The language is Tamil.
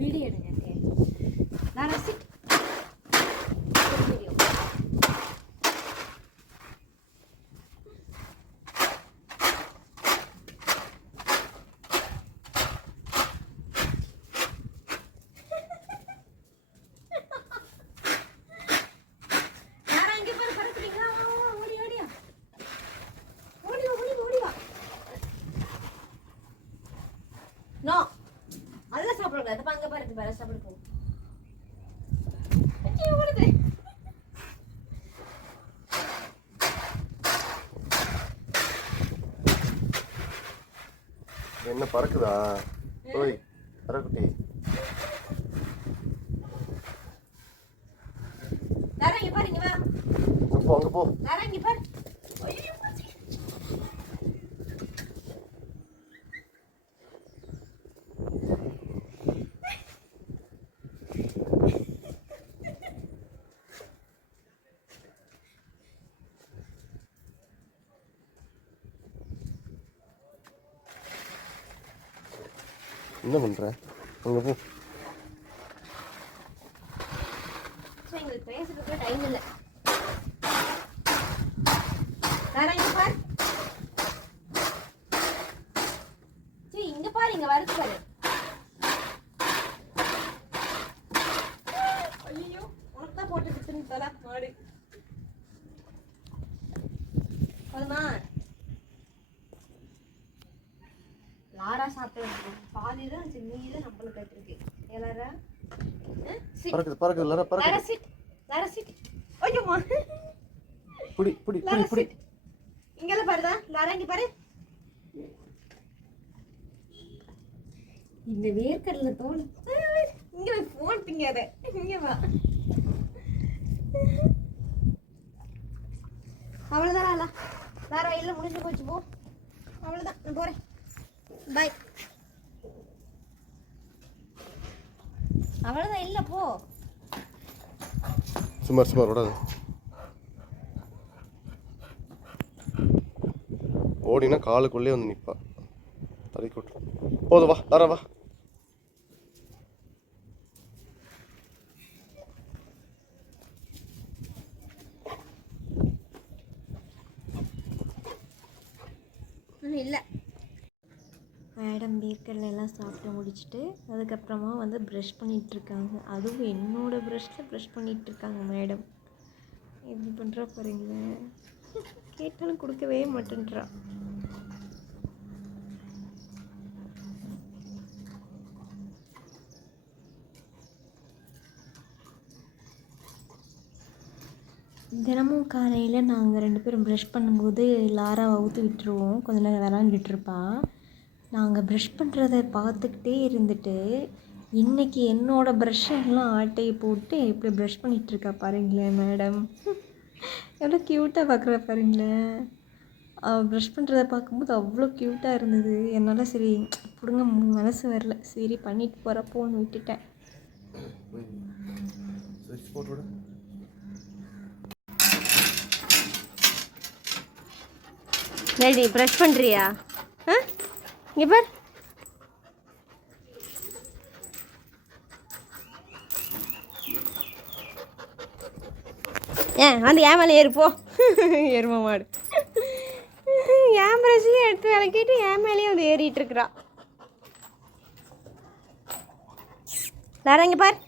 வீடியோ எடுங்க. நான் ரசிட் வீடியோ நோ அதெல்லாம் சாப்பிடக்கூடாது. அந்த அங்க பாருங்க பாரு சாப்பிட போ. என்ன பறக்குதா? ஓய் பறக்குட்டி. நாரங்க பாருங்க வா. அங்க போ. நாரங்க பாரு. ஐயோ என்ன பண்ற? அங்க போ. எங்களுக்கு பேசுறதுக்கு டைம் இல்ல. நாரங்க பாரு. சீ இங்க பாரு, இங்க வருது பாரு. ஐயோ உனக்கு தான் போட்டு விட்டுன்னு தல மாடு. போதுமா? லாரா சாப்பிட்டு பாதி தான் மீதி தான் நம்மளுக்கு கட்டிருக்கு. எல்லாரா பறக்குது லாரா பறக்குது. Laura chit. ஐயோமா புடி புடி புடி புடி. இங்கல பாருடா லாரா இங்க பாரு. இந்த வேர்க்கடல தோல் இங்க போன் திங்காத. இங்க வா. அவ்வளவுதான் லாரா இல்ல முடிஞ்சு போச்சு போ. அவ்வளவுதான் நான் போறேன். பாய். அவ்வளவுதான் இல்ல போ. சுமார் விடாது. ஓடினா காலுக்குள்ளே வந்து நிற்பா. தலை கொட்டு. போதும் வா லாரா வா. இல்லை மேடம் வேர்க்கடலை எல்லாம் சாப்பிட்டு முடிச்சுட்டு அதுக்கப்புறமா வந்து ப்ரஷ் பண்ணிகிட்ருக்காங்க. அதுவும் என்னோடய ப்ரஷ்ஷில் ப்ரஷ் பண்ணிகிட்ருக்காங்க மேடம். எப்படி பண்ணுறா பாருங்களேன். கேட்டாலும் கொடுக்கவே மாட்டேன்றா. தினமும் காலையில் நாங்கள் 2 பேரும் ப்ரஷ் பண்ணும்போது லாராவை அவுத்து விட்டுருவோம். கொஞ்ச நேரம் விளாண்டுட்ருப்பா. நாங்கள் ப்ரஷ் பண்ணுறத பார்த்துக்கிட்டே இருந்துட்டு இன்றைக்கி என்னோடய ப்ரஷ்ஷெல்லாம் ஆட்டையை போட்டு எப்படி ப்ரஷ் பண்ணிகிட்ருக்கா பாருங்களேன் மேடம். எவ்வளோ க்யூட்டாக பார்க்குறா பாருங்களேன். அவள் ப்ரஷ் பண்ணுறத பார்க்கும்போது அவ்வளோ க்யூட்டாக இருந்தது. என்னால் சரி பிடுங்க மனசு வரல. சரி பண்ணிட்டு போகிறப்போன்னு விட்டுட்டேன். ரெடி ப்ரஷ் பண்ணுறியா? இங்கே பார். வந்து ஏன் மேலே ஏறுப்போ. எரும மாடு ஏன் ப்ரஷ்ஷையும் எடுத்து விளக்கிட்டு ஏன் மேலேயும் வந்து ஏறிட்டு இருக்கிறா. வேற இங்கே பார்.